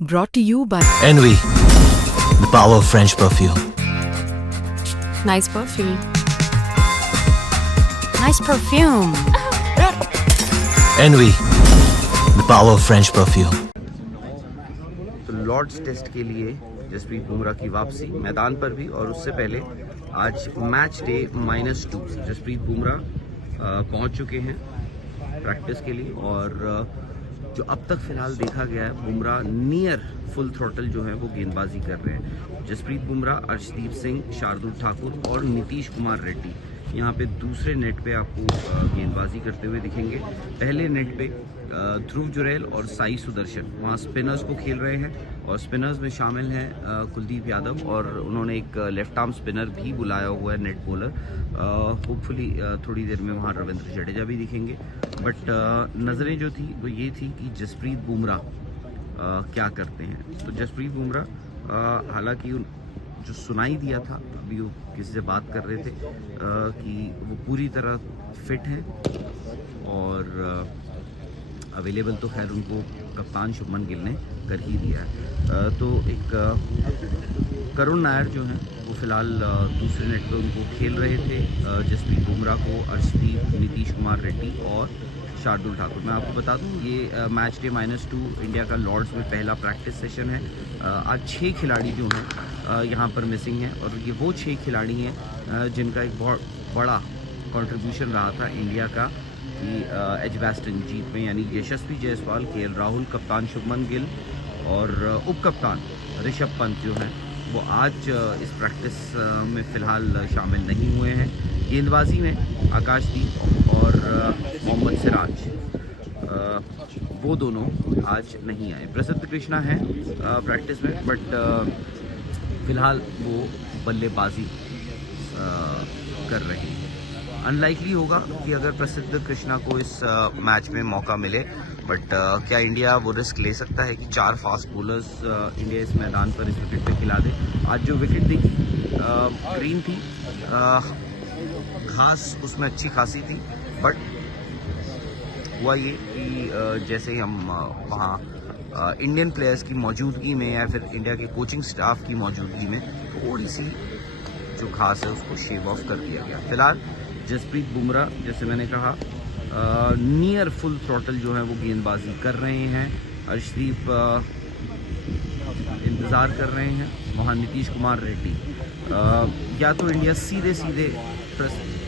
Brought to you by Envy, the power of French perfume. Nice perfume. Nice perfume. Envy, the power of French perfume. तो Lord's test के लिए जसप्रीत बुमराह की वापसी मैदान पर भी, और उससे पहले आज मैच डे -2 जसप्रीत बुमराह पहुंच चुके हैं प्रैक्टिस के लिए। और जो अब तक फिलहाल देखा गया है, बुमराह नियर फुल थ्रोटल जो है वो गेंदबाजी कर रहे हैं। जसप्रीत बुमराह, अर्शदीप सिंह, शार्दुल ठाकुर और नीतीश कुमार रेड्डी यहाँ पे दूसरे नेट पे आपको गेंदबाजी करते हुए दिखेंगे। पहले नेट पे ध्रुव जुरैल और साई सुदर्शन वहाँ स्पिनर्स को खेल रहे हैं, और स्पिनर्स में शामिल हैं कुलदीप यादव, और उन्होंने एक लेफ्ट आर्म स्पिनर भी बुलाया हुआ है, नेट बॉलर। होपफुली थोड़ी देर में वहाँ रविंद्र जडेजा भी दिखेंगे। बट नज़रें जो थी वो ये थी कि जसप्रीत बुमराह क्या करते हैं। तो जसप्रीत बुमराह हालांकि जो सुनाई दिया था, अभी वो किसी से बात कर रहे थे कि वो पूरी तरह फिट हैं, और अवेलेबल तो खैर उनको कप्तान शुभमन गिल ने कर ही दिया है। तो एक करुण नायर जो हैं वो फिलहाल दूसरे नेट पे उनको खेल रहे थे, जसप्रीत बुमराह को, अर्शदीप, नीतीश कुमार रेड्डी और शार्दुल ठाकुर। मैं आपको बता दूं ये मैच डे -2 इंडिया का लॉर्ड्स में पहला प्रैक्टिस सेशन है। आज 6 खिलाड़ी जो हैं यहाँ पर मिसिंग हैं, और ये वो 6 खिलाड़ी हैं जिनका एक बहुत बड़ा कंट्रीब्यूशन रहा था इंडिया का कि एजबैस्टन जीत में, यानी यशस्वी जायसवाल, केएल राहुल, कप्तान शुभमन गिल और उप कप्तान ऋषभ पंत जो हैं वो आज इस प्रैक्टिस में फ़िलहाल शामिल नहीं हुए हैं। गेंदबाजी में आकाशदीप और मोहम्मद सिराज वो दोनों आज नहीं आए। प्रसिद्ध कृष्णा हैं प्रैक्टिस में, बट फ़िलहाल वो बल्लेबाजी कर रहे हैं। अनलाइकली होगा कि अगर प्रसिद्ध कृष्णा को इस मैच में मौका मिले, बट क्या इंडिया वो रिस्क ले सकता है कि 4 फास्ट बॉलर्स इंडिया इस मैदान पर इस विकेट पे खिला दे। आज जो विकेट दिखी ग्रीन थी, घास उसमें अच्छी खासी थी, बट हुआ ये कि जैसे ही हम वहाँ इंडियन प्लेयर्स की मौजूदगी में या फिर इंडिया के कोचिंग स्टाफ की मौजूदगी में थोड़ी सी जो घास है उसको शेव ऑफ कर दिया गया। फिलहाल जसप्रीत बुमराह, जैसे मैंने कहा, नियर फुल थ्रोटल जो है वो गेंदबाजी कर रहे हैं। अर्शदीप इंतज़ार कर रहे हैं, वहाँ नीतीश कुमार रेड्डी। या तो इंडिया सीधे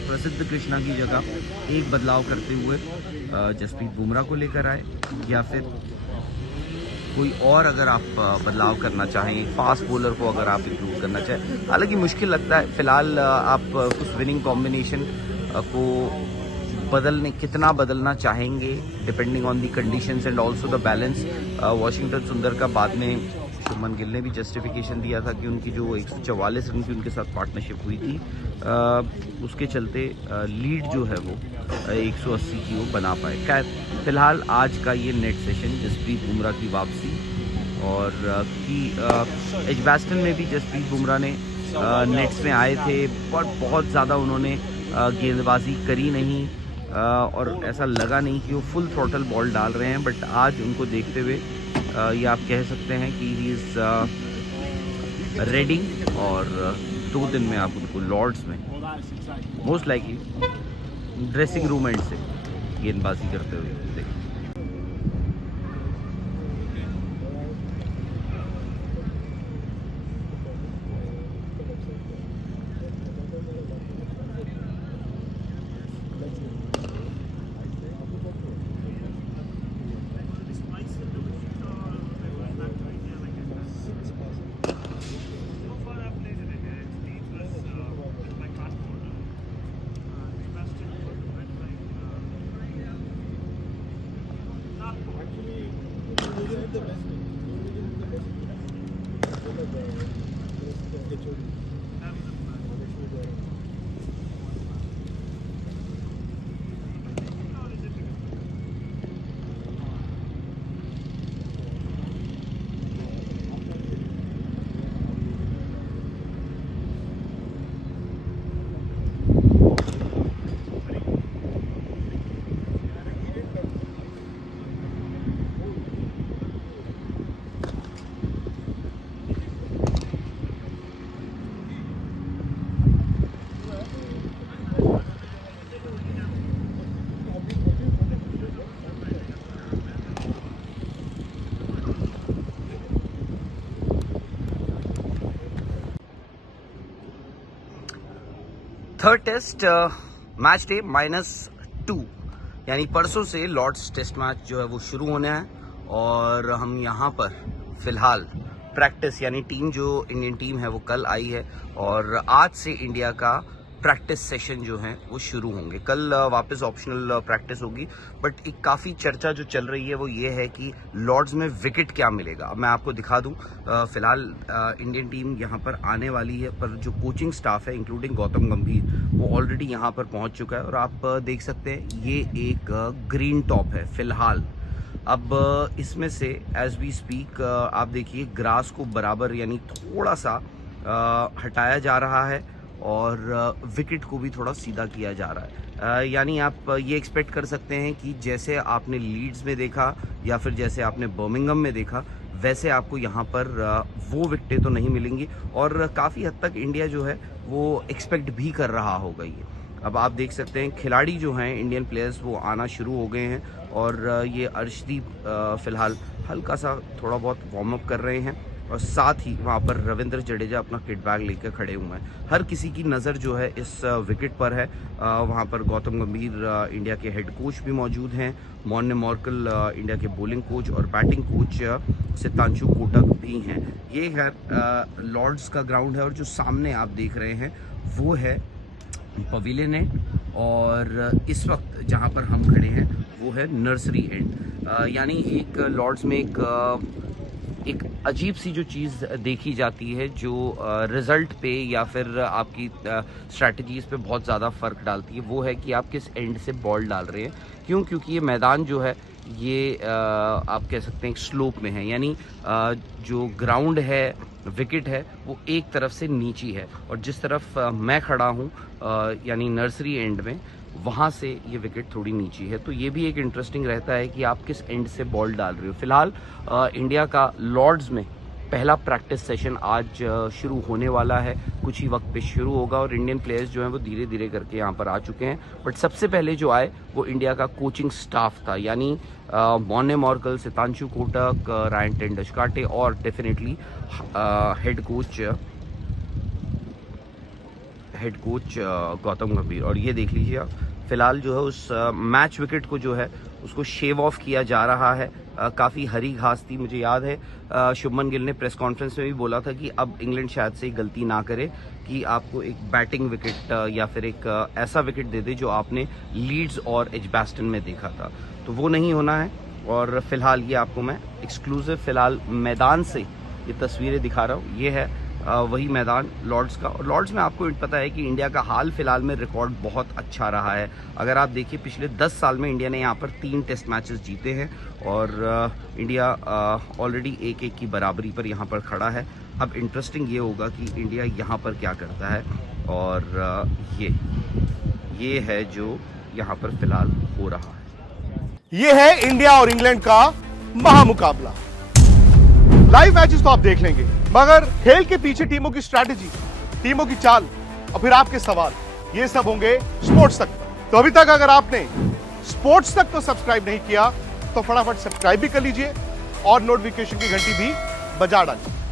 प्रसिद्ध कृष्णा की जगह एक बदलाव करते हुए जसप्रीत बुमराह को लेकर आए, या फिर कोई और अगर आप बदलाव करना चाहें, फास्ट बॉलर को अगर आप इंक्लूड करना चाहें। हालांकि मुश्किल लगता है फिलहाल आप उस विनिंग कॉम्बिनेशन को कितना बदलना चाहेंगे, depending on the conditions and also the balance. Washington सुंदर का बाद में शुभमन गिल ने भी जस्टिफिकेशन दिया था कि उनकी जो 144 रन की उनके साथ पार्टनरशिप हुई थी, उसके चलते लीड जो है वो 180 की वो बना पाए। खैर फिलहाल आज का ये नेट सेशन जसप्रीत बुमराह की वापसी, और कि एजबैस्टन में भी जसप्रीत बुमराह ने नेट्स में आए थे, पर बहुत ज़्यादा उन्होंने गेंदबाजी करी नहीं, और ऐसा लगा नहीं कि वो फुल थ्रोटल बॉल डाल रहे हैं। बट आज उनको देखते हुए ये आप कह सकते हैं कि ही इज़ रेडी, और 2 दिन में आप उनको लॉर्ड्स में most likely dressing room and से गेंदबाजी करते हुए देखें। थर्ड टेस्ट मैच डे -2 यानी परसों से लॉर्ड्स टेस्ट मैच जो है वो शुरू होने है और हम यहाँ पर फिलहाल प्रैक्टिस यानी टीम जो इंडियन टीम है वो कल आई है और आज से इंडिया का प्रैक्टिस सेशन जो है वो शुरू होंगे। कल वापस ऑप्शनल प्रैक्टिस होगी, बट एक काफ़ी चर्चा जो चल रही है वो ये है कि लॉर्ड्स में विकेट क्या मिलेगा। अब मैं आपको दिखा दूं, फिलहाल इंडियन टीम यहाँ पर आने वाली है, पर जो कोचिंग स्टाफ है इंक्लूडिंग गौतम गंभीर वो ऑलरेडी यहाँ पर पहुँच चुका है और आप देख सकते हैं ये एक ग्रीन टॉप है फिलहाल। अब इसमें से एज वी स्पीक आप देखिए ग्रास को बराबर यानी थोड़ा सा हटाया जा रहा है और विकेट को भी थोड़ा सीधा किया जा रहा है। यानी आप ये एक्सपेक्ट कर सकते हैं कि जैसे आपने लीड्स में देखा या फिर जैसे आपने बर्मिंघम में देखा वैसे आपको यहाँ पर वो विकेटें तो नहीं मिलेंगी और काफ़ी हद तक इंडिया जो है वो एक्सपेक्ट भी कर रहा होगा ये। अब आप देख सकते हैं खिलाड़ी जो हैं इंडियन प्लेयर्स वो आना शुरू हो गए हैं और ये अर्शदीप फिलहाल हल्का सा थोड़ा बहुत वार्म अप कर रहे हैं और साथ ही वहाँ पर रविंद्र जडेजा अपना किट बैग लेकर खड़े हुए हैं। हर किसी की नज़र जो है इस विकेट पर है। वहाँ पर गौतम गंभीर इंडिया के हेड कोच भी मौजूद हैं, मॉन्टे मॉर्कल इंडिया के बॉलिंग कोच और बैटिंग कोच सितांशु कोटक भी हैं। ये है लॉर्ड्स का ग्राउंड है और जो सामने आप देख रहे हैं वो है पवेलियन एंड और इस वक्त जहाँ पर हम खड़े हैं वो है नर्सरी एंड। यानी एक लॉर्ड्स में एक अजीब सी जो चीज़ देखी जाती है जो रिज़ल्ट पे या फिर आपकी स्ट्रैटेजीज़ पे बहुत ज़्यादा फ़र्क डालती है, वो है कि आप किस एंड से बॉल डाल रहे हैं। क्यों? क्योंकि ये मैदान जो है ये आप कह सकते हैं स्लोप में है, यानी जो ग्राउंड है विकेट है वो एक तरफ से नीची है और जिस तरफ मैं खड़ा हूँ यानी नर्सरी एंड में वहाँ से ये विकेट थोड़ी नीची है। तो ये भी एक इंटरेस्टिंग रहता है कि आप किस एंड से बॉल डाल रहे हो। फिलहाल इंडिया का लॉर्ड्स में पहला प्रैक्टिस सेशन आज शुरू होने वाला है, कुछ ही वक्त पे शुरू होगा और इंडियन प्लेयर्स जो हैं वो धीरे धीरे करके यहाँ पर आ चुके हैं। बट सबसे पहले जो आए वो इंडिया का कोचिंग स्टाफ था, यानी मॉन्टे मॉर्कल, सितांशु कोटक, रायन टेंडुलकर और डेफिनेटली हेड कोच गौतम गंभीर। और ये देख लीजिए आप फिलहाल जो है उस मैच विकेट को जो है उसको शेव ऑफ किया जा रहा है। काफ़ी हरी घास थी। मुझे याद है शुभमन गिल ने प्रेस कॉन्फ्रेंस में भी बोला था कि अब इंग्लैंड शायद से गलती ना करे कि आपको एक बैटिंग विकेट या फिर एक ऐसा विकेट दे दे जो आपने लीड्स और एजबैस्टन में देखा था, तो वो नहीं होना है। और फिलहाल ये आपको मैं एक्सक्लूसिव फिलहाल मैदान से ये तस्वीरें दिखा रहा हूँ। ये है वही मैदान लॉर्ड्स का। और लॉर्ड्स में आपको पता है कि इंडिया का हाल फिलहाल में रिकॉर्ड बहुत अच्छा रहा है। अगर आप देखिए पिछले 10 साल में इंडिया ने यहाँ पर 3 टेस्ट मैचेस जीते हैं और इंडिया ऑलरेडी 1-1 की बराबरी पर यहाँ पर खड़ा है। अब इंटरेस्टिंग ये होगा कि इंडिया यहाँ पर क्या करता है और ये है जो यहाँ पर फिलहाल हो रहा है। ये है इंडिया और इंग्लैंड का महामुकाबला। लाइव मैचेस तो आप देख लेंगे, मगर खेल के पीछे टीमों की स्ट्रैटेजी, टीमों की चाल और फिर आपके सवाल, ये सब होंगे स्पोर्ट्स तक। तो अभी तक अगर आपने स्पोर्ट्स तक को सब्सक्राइब नहीं किया तो फटाफट सब्सक्राइब भी कर लीजिए और नोटिफिकेशन की घंटी भी बजा डालिए।